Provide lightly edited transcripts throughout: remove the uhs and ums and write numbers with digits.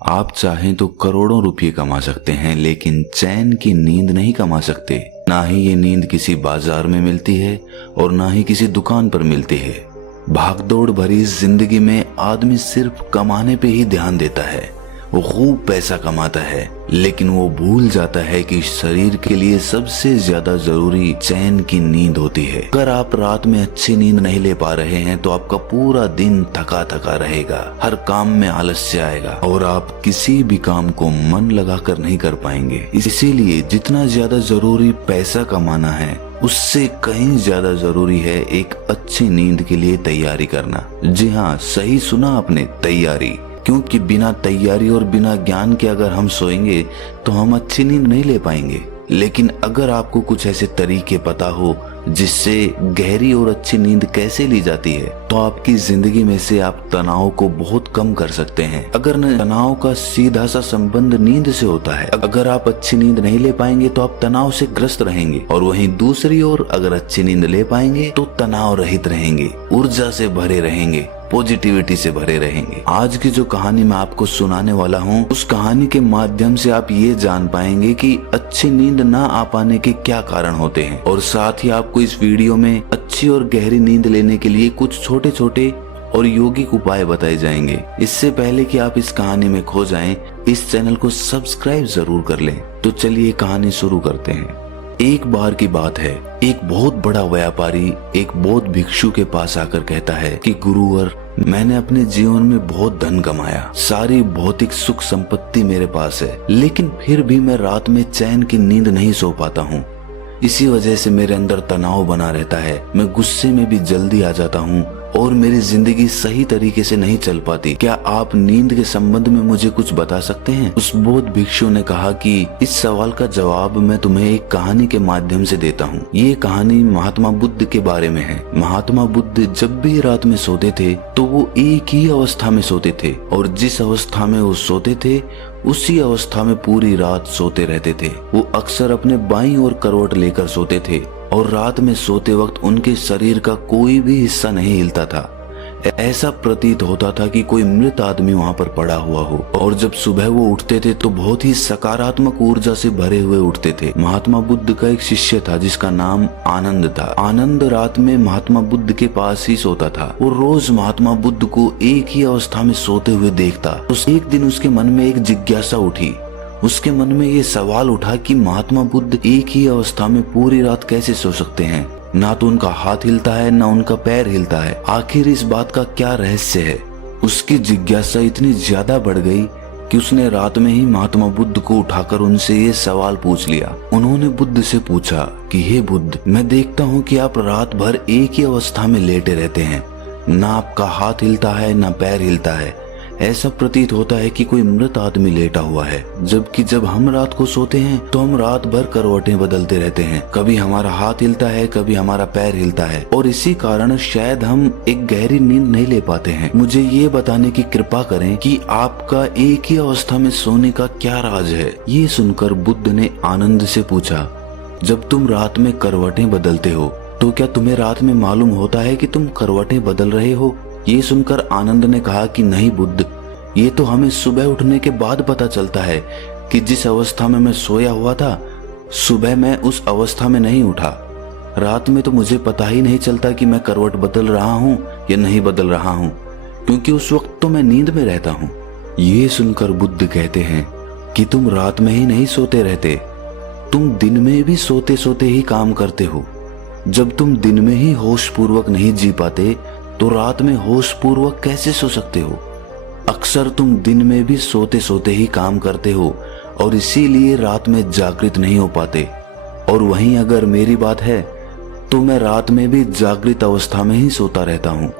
आप चाहें तो करोड़ों रुपये कमा सकते हैं, लेकिन चैन की नींद नहीं कमा सकते। ना ही ये नींद किसी बाजार में मिलती है और ना ही किसी दुकान पर मिलती है। भागदौड़ भरी इस जिंदगी में आदमी सिर्फ कमाने पे ही ध्यान देता है। वो खूब पैसा कमाता है, लेकिन वो भूल जाता है कि शरीर के लिए सबसे ज्यादा जरूरी चैन की नींद होती है। अगर आप रात में अच्छी नींद नहीं ले पा रहे हैं तो आपका पूरा दिन थका थका रहेगा, हर काम में आलस्य आएगा और आप किसी भी काम को मन लगाकर नहीं कर पाएंगे। इसीलिए जितना ज्यादा जरूरी पैसा कमाना है, उससे कहीं ज्यादा जरूरी है एक अच्छी नींद के लिए तैयारी करना। जी हाँ, सही सुना आपने, तैयारी। क्योंकि बिना तैयारी और बिना ज्ञान के अगर हम सोएंगे तो हम अच्छी नींद नहीं ले पाएंगे। लेकिन अगर आपको कुछ ऐसे तरीके पता हो जिससे गहरी और अच्छी नींद कैसे ली जाती है, तो आपकी जिंदगी में से आप तनाव को बहुत कम कर सकते हैं। अगर तनाव का सीधा सा संबंध नींद से होता है। अगर आप अच्छी नींद नहीं ले पाएंगे तो आप तनाव से ग्रस्त रहेंगे, और वहीं दूसरी ओर अगर अच्छी नींद ले पाएंगे तो तनाव रहित रहेंगे, ऊर्जा से भरे रहेंगे, पॉजिटिविटी से भरे रहेंगे। आज की जो कहानी मैं आपको सुनाने वाला हूँ, उस कहानी के माध्यम से आप ये जान पाएंगे कि अच्छी नींद ना आ पाने के क्या कारण होते हैं, और साथ ही आपको इस वीडियो में अच्छी और गहरी नींद लेने के लिए कुछ छोटे छोटे और यौगिक उपाय बताए जाएंगे। इससे पहले कि आप इस कहानी में खो जाएं, इस चैनल को सब्सक्राइब जरूर कर लें। तो चलिए कहानी शुरू करते हैं। एक बार की बात है, एक बहुत बड़ा व्यापारी एक बौद्ध भिक्षु के पास आकर कहता है कि गुरुवर, मैंने अपने जीवन में बहुत धन कमाया, सारी भौतिक सुख संपत्ति मेरे पास है, लेकिन फिर भी मैं रात में चैन की नींद नहीं सो पाता हूँ। इसी वजह से मेरे अंदर तनाव बना रहता है, मैं गुस्से में भी जल्दी आ जाता हूँ और मेरी जिंदगी सही तरीके से नहीं चल पाती। क्या आप नींद के संबंध में मुझे कुछ बता सकते हैं? उस बौद्ध भिक्षु ने कहा कि इस सवाल का जवाब मैं तुम्हें एक कहानी के माध्यम से देता हूँ। ये कहानी महात्मा बुद्ध के बारे में है। महात्मा बुद्ध जब भी रात में सोते थे तो वो एक ही अवस्था में सोते थे, और जिस अवस्था में वो सोते थे उसी अवस्था में पूरी रात सोते रहते थे। वो अक्सर अपने बाईं ओर करवट लेकर सोते थे और रात में सोते वक्त उनके शरीर का कोई भी हिस्सा नहीं हिलता था। ऐसा प्रतीत होता था कि कोई मृत आदमी वहाँ पर पड़ा हुआ हो। और जब सुबह वो उठते थे तो बहुत ही सकारात्मक ऊर्जा से भरे हुए उठते थे। महात्मा बुद्ध का एक शिष्य था जिसका नाम आनंद था। आनंद रात में महात्मा बुद्ध के पास ही सोता था। वो रोज महात्मा बुद्ध को एक ही अवस्था में सोते हुए देखता। तो एक दिन उसके मन में एक जिज्ञासा उठी। उसके मन में ये सवाल उठा कि महात्मा बुद्ध एक ही अवस्था में पूरी रात कैसे सो सकते हैं? ना तो उनका हाथ हिलता है, ना उनका पैर हिलता है। आखिर इस बात का क्या रहस्य है? उसकी जिज्ञासा इतनी ज्यादा बढ़ गई कि उसने रात में ही महात्मा बुद्ध को उठाकर उनसे ये सवाल पूछ लिया। उन्होंने बुद्ध से पूछा कि हे बुद्ध, मैं देखता हूँ कि आप रात भर एक ही अवस्था में लेटे रहते हैं, ना आपका हाथ हिलता है ना पैर हिलता है। ऐसा प्रतीत होता है कि कोई मृत आदमी लेटा हुआ है। जबकि जब हम रात को सोते हैं तो हम रात भर करवटें बदलते रहते हैं, कभी हमारा हाथ हिलता है, कभी हमारा पैर हिलता है, और इसी कारण शायद हम एक गहरी नींद नहीं ले पाते हैं। मुझे ये बताने की कृपा करें कि आपका एक ही अवस्था में सोने का क्या राज है? ये सुनकर बुद्ध ने आनंद से पूछा, जब तुम रात में करवटें बदलते हो तो क्या तुम्हें रात में मालूम होता है कि तुम करवटें बदल रहे हो? ये सुनकर आनंद ने कहा कि नहीं बुद्ध, ये तो हमें सुबह उठने के बाद पता चलता है कि जिस अवस्था में मैं सोया हुआ था, सुबह मैं उस अवस्था में नहीं उठा। रात में तो मुझे पता ही नहीं चलता कि मैं करवट बदल रहा हूँ या नहीं बदल रहा हूँ, क्योंकि उस वक्त तो मैं नींद में रहता हूँ। ये सुनकर बुद्ध कहते हैं कि तुम रात में ही नहीं सोते रहते, तुम दिन में भी सोते सोते ही काम करते हो। जब तुम दिन में ही होश पूर्वक नहीं जी पाते तो रात में होश पूर्वक कैसे सो सकते हो? अक्सर तुम दिन में भी सोते सोते ही काम करते हो और इसीलिए रात में जागृत नहीं हो पाते। और वहीं अगर मेरी बात है तो मैं रात में भी जागृत अवस्था में ही सोता रहता हूँ।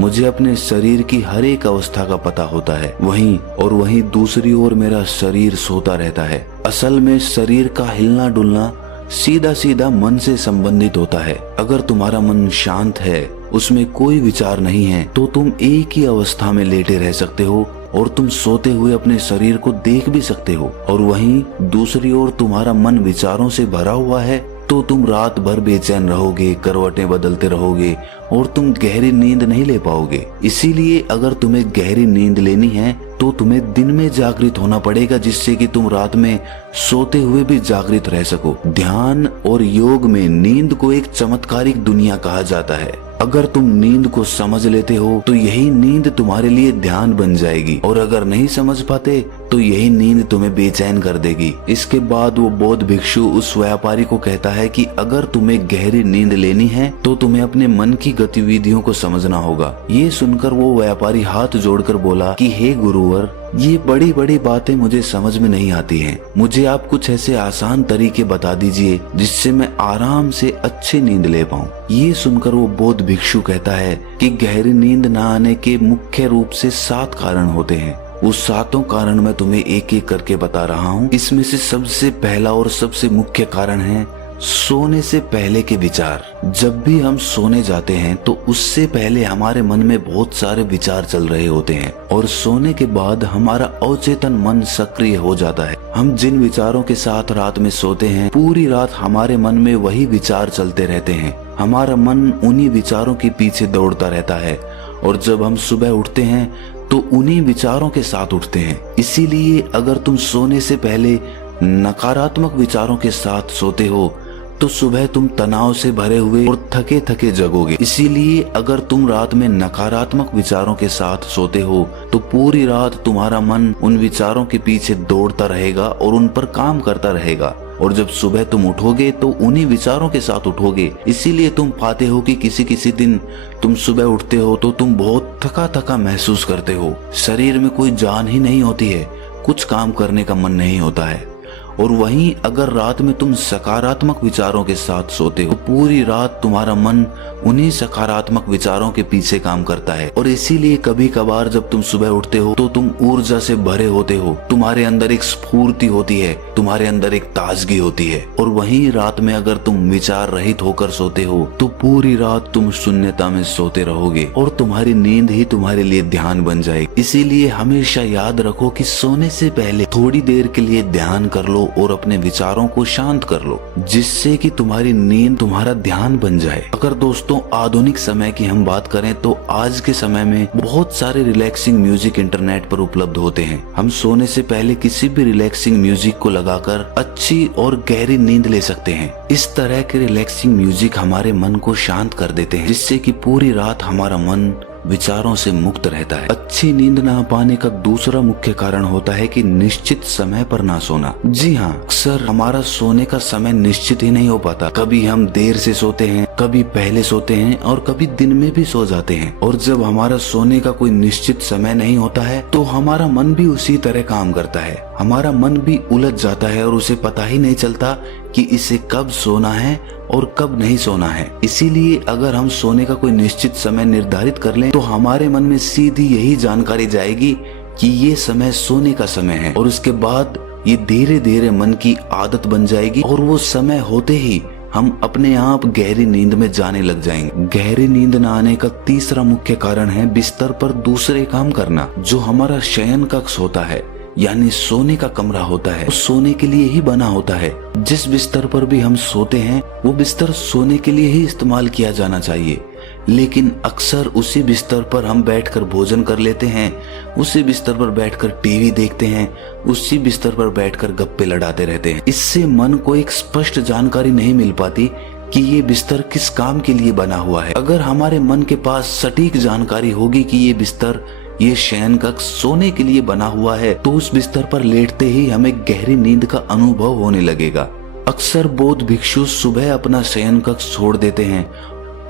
मुझे अपने शरीर की हर एक अवस्था का पता होता है। वहीं दूसरी ओर मेरा शरीर सोता रहता है। असल में शरीर का हिलना डुलना सीधा सीधा मन से संबंधित होता है। अगर तुम्हारा मन शांत है, उसमें कोई विचार नहीं है, तो तुम एक ही अवस्था में लेटे रह सकते हो और तुम सोते हुए अपने शरीर को देख भी सकते हो। और वहीं दूसरी ओर तुम्हारा मन विचारों से भरा हुआ है तो तुम रात भर बेचैन रहोगे, करवटें बदलते रहोगे और तुम गहरी नींद नहीं ले पाओगे। इसीलिए अगर तुम्हें गहरी नींद लेनी है तो तुम्हें दिन में जागृत होना पड़ेगा, जिससे कि तुम रात में सोते हुए भी जागृत रह सको। ध्यान और योग में नींद को एक चमत्कारिक दुनिया कहा जाता है। अगर तुम नींद को समझ लेते हो तो यही नींद तुम्हारे लिए ध्यान बन जाएगी, और अगर नहीं समझ पाते तो यही नींद तुम्हें बेचैन कर देगी। इसके बाद वो बौद्ध भिक्षु उस व्यापारी को कहता है कि अगर तुम्हें गहरी नींद लेनी है तो तुम्हें अपने मन की गतिविधियों को समझना होगा। ये सुनकर वो व्यापारी हाथ जोड़कर बोला कि हे गुरुवर, ये बड़ी बड़ी बातें मुझे समझ में नहीं आती हैं। मुझे आप कुछ ऐसे आसान तरीके बता दीजिए जिससे मैं आराम से अच्छी नींद ले पाऊं। ये सुनकर वो बौद्ध भिक्षु कहता है कि गहरी नींद न आने के मुख्य रूप से 7 कारण होते हैं। उस 7 कारण मैं तुम्हें एक एक करके बता रहा हूँ। इसमें से सबसे पहला और सबसे मुख्य कारण है सोने से पहले के विचार। जब भी हम सोने जाते हैं तो उससे पहले हमारे मन में बहुत सारे विचार चल रहे होते हैं, और सोने के बाद हमारा अवचेतन मन सक्रिय हो जाता है। हम जिन विचारों के साथ रात में सोते हैं, पूरी रात हमारे मन में वही विचार चलते रहते हैं। हमारा मन उन्हीं विचारों के पीछे दौड़ता रहता है, और जब हम सुबह उठते हैं तो उन्हीं विचारों के साथ उठते हैं। इसीलिए अगर तुम सोने से पहले नकारात्मक विचारों के साथ सोते हो तो सुबह तुम तनाव से भरे हुए और थके थके जगोगे। इसीलिए अगर तुम रात में नकारात्मक विचारों के साथ सोते हो तो पूरी रात तुम्हारा मन उन विचारों के पीछे दौड़ता रहेगा और उन पर काम करता रहेगा, और जब सुबह तुम उठोगे तो उन्हीं विचारों के साथ उठोगे। इसीलिए तुम पाते हो कि किसी किसी दिन तुम सुबह उठते हो तो तुम बहुत थका थका महसूस करते हो, शरीर में कोई जान ही नहीं होती है, कुछ काम करने का मन नहीं होता है। और वहीं अगर रात में तुम सकारात्मक विचारों के साथ सोते हो, पूरी रात तुम्हारा मन उन्हीं सकारात्मक विचारों के पीछे काम करता है, और इसीलिए कभी कभार जब तुम सुबह उठते हो तो तुम ऊर्जा से भरे होते हो, तुम्हारे अंदर एक स्फूर्ति होती है, तुम्हारे अंदर एक ताजगी होती है। और वहीं रात में अगर तुम विचार रहित होकर सोते हो तो पूरी रात तुम शून्यता में सोते रहोगे, और तुम्हारी नींद ही तुम्हारे लिए ध्यान बन जाएगी। इसीलिए हमेशा याद रखो कि सोने से पहले थोड़ी देर के लिए ध्यान कर लो और अपने विचारों को शांत कर लो, जिससे कि तुम्हारी नींद तुम्हारा ध्यान बन जाए। अगर दोस्तों आधुनिक समय की हम बात करें तो आज के समय में बहुत सारे रिलैक्सिंग म्यूजिक इंटरनेट पर उपलब्ध होते हैं। हम सोने से पहले किसी भी रिलैक्सिंग म्यूजिक को लगाकर अच्छी और गहरी नींद ले सकते हैं। इस तरह के रिलैक्सिंग म्यूजिक हमारे मन को शांत कर देते हैं, जिससे कि पूरी रात हमारा मन विचारों से मुक्त रहता है। अच्छी नींद ना पाने का दूसरा मुख्य कारण होता है कि निश्चित समय पर ना सोना। जी हाँ, अक्सर हमारा सोने का समय निश्चित ही नहीं हो पाता। कभी हम देर से सोते हैं, कभी पहले सोते हैं, और कभी दिन में भी सो जाते हैं। और जब हमारा सोने का कोई निश्चित समय नहीं होता है तो हमारा मन भी उसी तरह काम करता है। हमारा मन भी उलझ जाता है और उसे पता ही नहीं चलता कि इसे कब सोना है और कब नहीं सोना है। इसीलिए अगर हम सोने का कोई निश्चित समय निर्धारित कर लें तो हमारे मन में सीधी यही जानकारी जाएगी कि ये समय सोने का समय है, और उसके बाद ये धीरे धीरे मन की आदत बन जाएगी, और वो समय होते ही हम अपने आप गहरी नींद में जाने लग जाएंगे। गहरी नींद न आने का तीसरा मुख्य कारण है बिस्तर पर दूसरे काम करना। जो हमारा शयन कक्ष होता है, यानी सोने का कमरा होता है, वो सोने के लिए ही बना होता है। जिस बिस्तर पर भी हम सोते हैं वो बिस्तर सोने के लिए ही इस्तेमाल किया जाना चाहिए, लेकिन अक्सर उसी बिस्तर पर हम बैठकर भोजन कर लेते हैं, उसी बिस्तर पर बैठकर टीवी देखते हैं, उसी बिस्तर पर बैठकर गप्पे लड़ाते रहते हैं। इससे मन को एक स्पष्ट जानकारी नहीं मिल पाती कि ये बिस्तर किस काम के लिए बना हुआ है। अगर हमारे मन के पास सटीक जानकारी होगी कि ये बिस्तर, ये शयन कक्ष सोने के लिए बना हुआ है, तो उस बिस्तर पर लेटते ही हमें गहरी नींद का अनुभव होने लगेगा। अक्सर बौद्ध भिक्षु सुबह अपना शयन कक्ष छोड़ देते हैं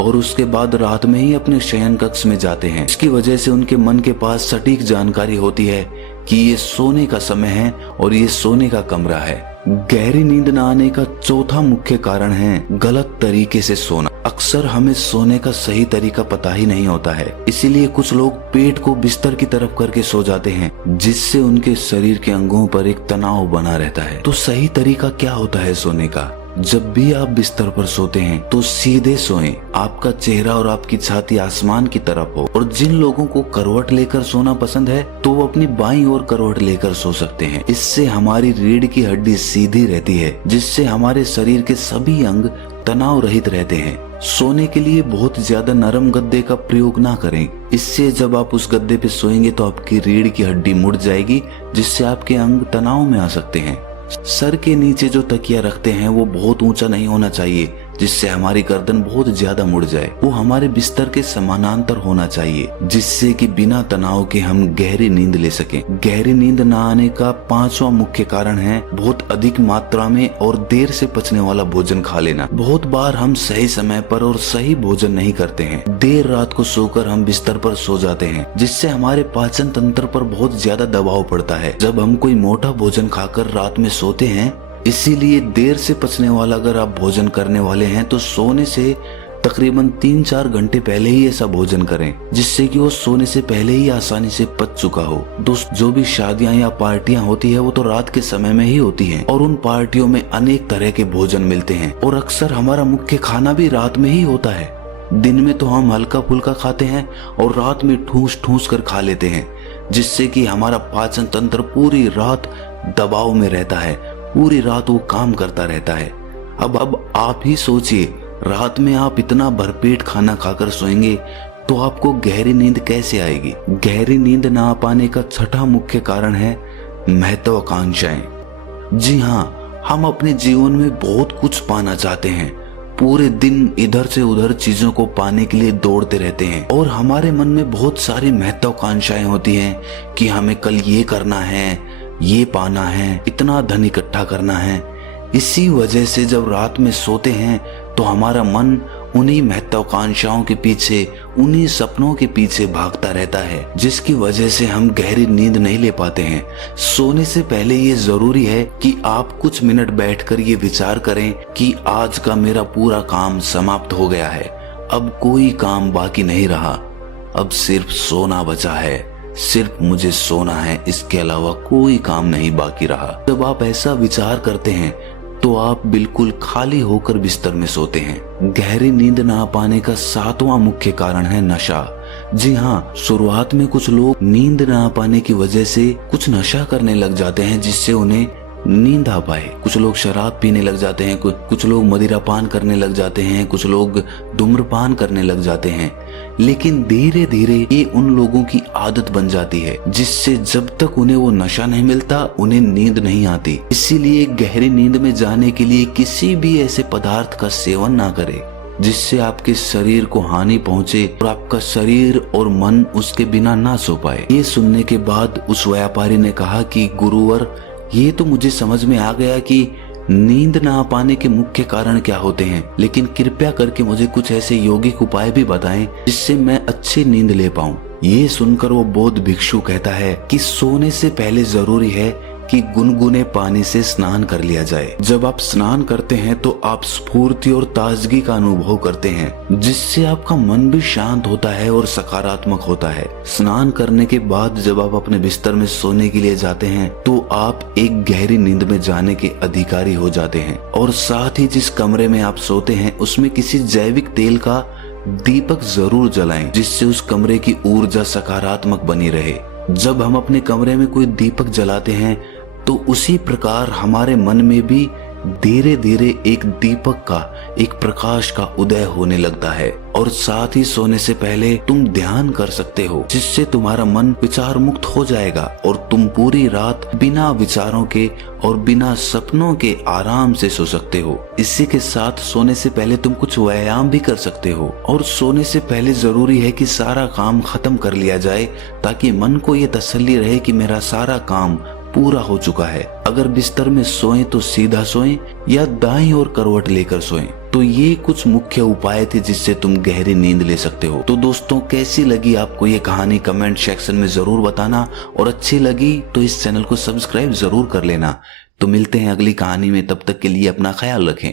और उसके बाद रात में ही अपने शयन कक्ष में जाते हैं। इसकी वजह से उनके मन के पास सटीक जानकारी होती है कि ये सोने का समय है और ये सोने का कमरा है। गहरी नींद न आने का चौथा मुख्य कारण है गलत तरीके से सोना। अक्सर हमें सोने का सही तरीका पता ही नहीं होता है, इसीलिए कुछ लोग पेट को बिस्तर की तरफ करके सो जाते हैं, जिससे उनके शरीर के अंगों पर एक तनाव बना रहता है। तो सही तरीका क्या होता है सोने का? जब भी आप बिस्तर पर सोते हैं तो सीधे सोएं, आपका चेहरा और आपकी छाती आसमान की तरफ हो। और जिन लोगों को करवट लेकर सोना पसंद है तो वो अपनी बाईं ओर करवट लेकर सो सकते हैं। इससे हमारी रीढ़ की हड्डी सीधी रहती है, जिससे हमारे शरीर के सभी अंग तनाव रहित रहते हैं। सोने के लिए बहुत ज्यादा नरम गद्दे का प्रयोग ना करें। इससे जब आप उस गद्दे पे सोएंगे तो आपकी रीढ़ की हड्डी मुड़ जाएगी, जिससे आपके अंग तनाव में आ सकते हैं। सर के नीचे जो तकिया रखते हैं वो बहुत ऊंचा नहीं होना चाहिए, जिससे हमारी गर्दन बहुत ज्यादा मुड़ जाए। वो हमारे बिस्तर के समानांतर होना चाहिए, जिससे कि बिना तनाव के हम गहरी नींद ले सकें। गहरी नींद न आने का 5वां मुख्य कारण है बहुत अधिक मात्रा में और देर से पचने वाला भोजन खा लेना। बहुत बार हम सही समय पर और सही भोजन नहीं करते हैं। देर रात को सोकर हम बिस्तर पर सो जाते हैं, जिससे हमारे पाचन तंत्र पर बहुत ज्यादा दबाव पड़ता है जब हम कोई मोटा भोजन खाकर रात में सोते हैं। इसीलिए देर से पचने वाला अगर आप भोजन करने वाले हैं तो सोने से तकरीबन 3-4 घंटे पहले ही ऐसा भोजन करें, जिससे कि वो सोने से पहले ही आसानी से पच चुका हो। दोस्त, जो भी शादियां या पार्टियां होती है वो तो रात के समय में ही होती हैं, और उन पार्टियों में अनेक तरह के भोजन मिलते हैं और अक्सर हमारा मुख्य खाना भी रात में ही होता है। दिन में तो हम हल्का फुल्का खाते हैं और रात में ठूस ठूस कर खा लेते हैं, जिससे कि हमारा पाचन तंत्र पूरी रात दबाव में रहता है, पूरी रात वो काम करता रहता है। अब आप ही सोचिए, रात में आप इतना भरपेट खाना खाकर सोएंगे तो आपको गहरी नींद कैसे आएगी। गहरी नींद ना आ पाने का 6वां मुख्य कारण है महत्वाकांक्षाएं। जी हाँ, हम अपने जीवन में बहुत कुछ पाना चाहते हैं। पूरे दिन इधर से उधर चीजों को पाने के लिए दौड़ते रहते हैं और हमारे मन में बहुत सारी महत्वाकांक्षाएं होती हैं कि हमें कल ये करना है, ये पाना है, इतना धन इकट्ठा करना है। इसी वजह से जब रात में सोते हैं तो हमारा मन उन्हीं महत्वाकांक्षाओं के पीछे, उन्हीं सपनों के पीछे भागता रहता है, जिसकी वजह से हम गहरी नींद नहीं ले पाते हैं। सोने से पहले ये जरूरी है कि आप कुछ मिनट बैठकर ये विचार करें कि आज का मेरा पूरा काम समाप्त हो गया है, अब कोई काम बाकी नहीं रहा, अब सिर्फ सोना बचा है, सिर्फ मुझे सोना है, इसके अलावा कोई काम नहीं बाकी रहा। जब आप ऐसा विचार करते हैं तो आप बिल्कुल खाली होकर बिस्तर में सोते हैं। गहरी नींद ना पाने का 7वां मुख्य कारण है नशा। जी हाँ, शुरुआत में कुछ लोग नींद ना पाने की वजह से कुछ नशा करने लग जाते हैं, जिससे उन्हें नींद आ पाए। कुछ लोग शराब पीने लग जाते हैं, कुछ लोग मदिरा पान करने लग जाते हैं, कुछ लोग धूम्रपान करने लग जाते हैं। लेकिन धीरे धीरे ये उन लोगों की आदत बन जाती है, जिससे जब तक उन्हें वो नशा नहीं मिलता उन्हें नींद नहीं आती। इसीलिए गहरी नींद में जाने के लिए किसी भी ऐसे पदार्थ का सेवन ना करें जिससे आपके शरीर को हानि पहुंचे और आपका शरीर और मन उसके बिना ना सो पाए। ये सुनने के बाद उस व्यापारी ने कहा कि गुरुवर, ये तो मुझे समझ में आ गया कि नींद ना आ पाने के मुख्य कारण क्या होते हैं, लेकिन कृपया करके मुझे कुछ ऐसे यौगिक उपाय भी बताएं जिससे मैं अच्छी नींद ले पाऊं। ये सुनकर वो बौद्ध भिक्षु कहता है कि सोने से पहले जरूरी है कि गुनगुने पानी से स्नान कर लिया जाए। जब आप स्नान करते हैं तो आप स्फूर्ति और ताजगी का अनुभव करते हैं, जिससे आपका मन भी शांत होता है और सकारात्मक होता है। स्नान करने के बाद जब आप अपने बिस्तर में सोने के लिए जाते हैं तो आप एक गहरी नींद में जाने के अधिकारी हो जाते हैं। और साथ ही जिस कमरे में आप सोते हैं उसमें किसी जैविक तेल का दीपक जरूर जलाएं, जिससे उस कमरे की ऊर्जा सकारात्मक बनी रहे। जब हम अपने कमरे में कोई दीपक जलाते हैं तो उसी प्रकार हमारे मन में भी धीरे धीरे एक दीपक का, एक प्रकाश का उदय होने लगता है। और साथ ही सोने से पहले तुम ध्यान कर सकते हो, जिससे तुम्हारा मन विचार मुक्त हो जाएगा और तुम पूरी रात बिना विचारों के और बिना सपनों के आराम से सो सकते हो। इसी के साथ सोने से पहले तुम कुछ व्यायाम भी कर सकते हो। और सोने से पहले जरूरी है कि सारा काम खत्म कर लिया जाए, ताकि मन को ये तसल्ली रहे कि मेरा सारा काम पूरा हो चुका है। अगर बिस्तर में सोएं तो सीधा सोएं या दाईं ओर करवट लेकर सोएं। तो ये कुछ मुख्य उपाय थे जिससे तुम गहरी नींद ले सकते हो। तो दोस्तों, कैसी लगी आपको ये कहानी कमेंट सेक्शन में जरूर बताना, और अच्छी लगी तो इस चैनल को सब्सक्राइब जरूर कर लेना। तो मिलते हैं अगली कहानी में, तब तक के लिए अपना ख्याल रखें।